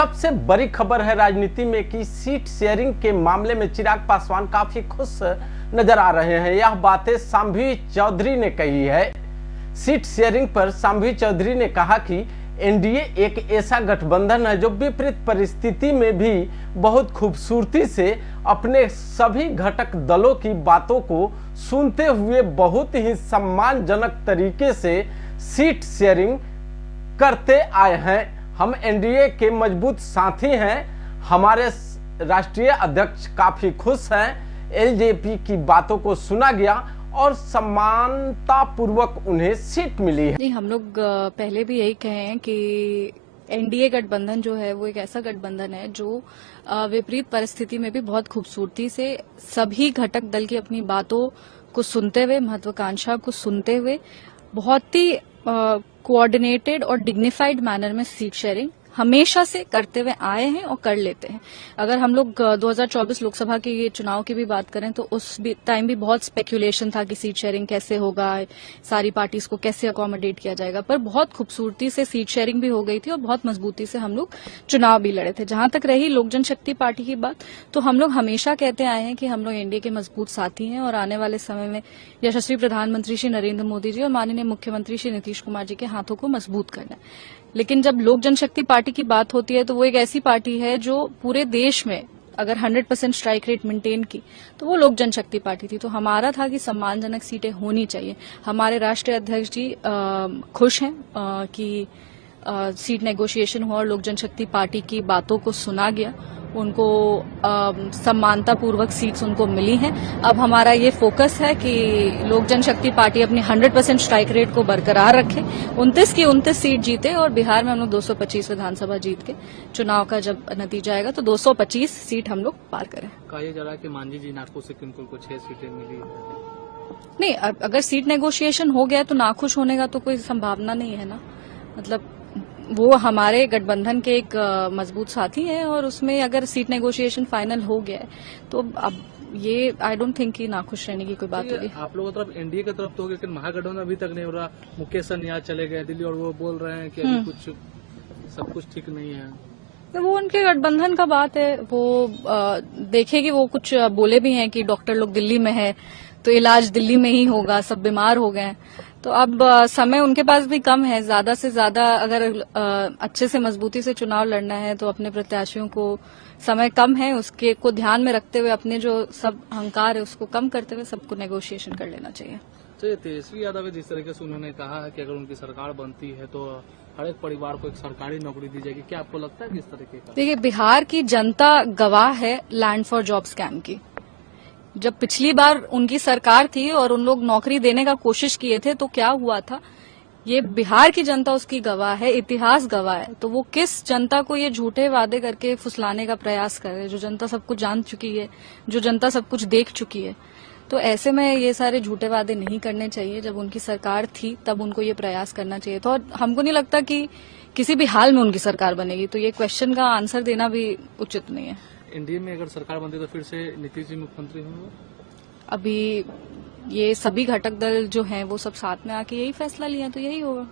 सबसे बड़ी खबर है राजनीति में कि सीट शेयरिंग के मामले में चिराग पासवान काफी खुश नजर आ रहे हैं। यह बातें शांभवी चौधरी ने कही है। सीट शेयरिंग पर शांभवी चौधरी ने कहा कि एनडीए एक ऐसा गठबंधन है जो विपरीत परिस्थिति में भी बहुत खूबसूरती से अपने सभी घटक दलों की बातों को सुनते हुए बहुत ही सम्मानजनक तरीके से सीट शेयरिंग करते आए हैं। हम एनडीए के मजबूत साथी हैं। हमारे राष्ट्रीय अध्यक्ष काफी खुश हैं। एलजेपी की बातों को सुना गया और समानता पूर्वक उन्हें सीट मिली है। नहीं, हम लोग पहले भी यही कहे हैं कि एनडीए गठबंधन जो है वो एक ऐसा गठबंधन है जो विपरीत परिस्थिति में भी बहुत खूबसूरती से सभी घटक दल की अपनी बातों को सुनते हुए, महत्वाकांक्षा को सुनते हुए बहुत ही कोऑर्डिनेटेड और डिग्निफाइड मैनर में सीट शेयरिंग हमेशा से करते हुए आए हैं और कर लेते हैं। अगर हम लोग 2024 लोकसभा के ये चुनाव की भी बात करें तो उस टाइम भी बहुत स्पेक्यूलेशन था कि सीट शेयरिंग कैसे होगा, सारी पार्टीज को कैसे अकोमोडेट किया जाएगा, पर बहुत खूबसूरती से सीट शेयरिंग भी हो गई थी और बहुत मजबूती से हम लोग चुनाव भी लड़े थे। जहां तक रही लोक जनशक्ति पार्टी की बात, तो हम लोग हमेशा कहते आए हैं कि हम लोग एनडीए के मजबूत साथी हैं और आने वाले समय में यशस्वी प्रधानमंत्री श्री नरेंद्र मोदी जी और माननीय मुख्यमंत्री श्री नीतीश कुमार जी के हाथों को मजबूत करना है। लेकिन जब लोक जनशक्ति पार्टी की बात होती है तो वो एक ऐसी पार्टी है जो पूरे देश में अगर 100% स्ट्राइक रेट मेंटेन की तो वो लोक जनशक्ति पार्टी थी। तो हमारा था कि सम्मानजनक सीटें होनी चाहिए। हमारे राष्ट्रीय अध्यक्ष जी खुश हैं कि सीट नेगोशिएशन हुआ और लोक जनशक्ति पार्टी की बातों को सुना गया, उनको समानता पूर्वक सीट्स उनको मिली हैं। अब हमारा ये फोकस है कि लोक जनशक्ति पार्टी अपनी 100% स्ट्राइक रेट को बरकरार रखे, 29 की 29 सीट जीते और बिहार में हम लोग 225 विधानसभा जीत के चुनाव का जब नतीजा आएगा तो 225 सीट हम लोग पार करें। कहा जा रहा है कि मांझी जी नागपुर से किनको को 6 सीटें मिली। नहीं, अगर सीट नेगोशिएशन हो गया तो नाखुश होने का तो कोई संभावना नहीं है ना। मतलब वो हमारे गठबंधन के एक मजबूत साथी हैं और उसमें अगर सीट नेगोशिएशन फाइनल हो गया है तो अब ये आई डोंट थिंक कि नाखुश रहने की कोई बात होगी। आप लोगों की तरफ एनडीए की तरफ तो हो गया, लेकिन महागठबंधन अभी तक नहीं हो रहा। मुकेश सहनी यहाँ चले गए दिल्ली और वो बोल रहे हैं कि अभी कुछ सब कुछ ठीक नहीं है। तो वो उनके गठबंधन का बात है, वो देखेगी। वो कुछ बोले भी हैं कि डॉक्टर लोग दिल्ली में है तो इलाज दिल्ली में ही होगा, सब बीमार हो गए। तो अब समय उनके पास भी कम है। ज्यादा से ज्यादा अगर अच्छे से मजबूती से चुनाव लड़ना है तो अपने प्रत्याशियों को समय कम है, उसके को ध्यान में रखते हुए अपने जो सब अहंकार है उसको कम करते हुए सबको नेगोशिएशन कर लेना चाहिए। तो ये तेजस्वी यादव है, जिस तरीके से उन्होंने कहा है कि अगर उनकी सरकार बनती है तो हर एक परिवार को एक सरकारी नौकरी दी जाएगी, क्या आपको लगता है किस तरीके का? देखिए, बिहार की जनता गवाह है लैंड फॉर जॉब स्कैम की। जब पिछली बार उनकी सरकार थी और उन लोग नौकरी देने का कोशिश किए थे तो क्या हुआ था, ये बिहार की जनता उसकी गवाह है, इतिहास गवाह है। तो वो किस जनता को ये झूठे वादे करके फुसलाने का प्रयास कर रहे हैं, जो जनता सब कुछ जान चुकी है, जो जनता सब कुछ देख चुकी है। तो ऐसे में ये सारे झूठे वादे नहीं करने चाहिए। जब उनकी सरकार थी तब उनको ये प्रयास करना चाहिए था और हमको नहीं लगता कि किसी भी हाल में उनकी सरकार बनेगी। तो ये क्वेश्चन का आंसर देना भी उचित नहीं है। एनडीए में अगर सरकार बनती तो फिर से नीतीश जी मुख्यमंत्री होंगे? अभी ये सभी घटक दल जो हैं वो सब साथ में आके यही फैसला लिया तो यही होगा।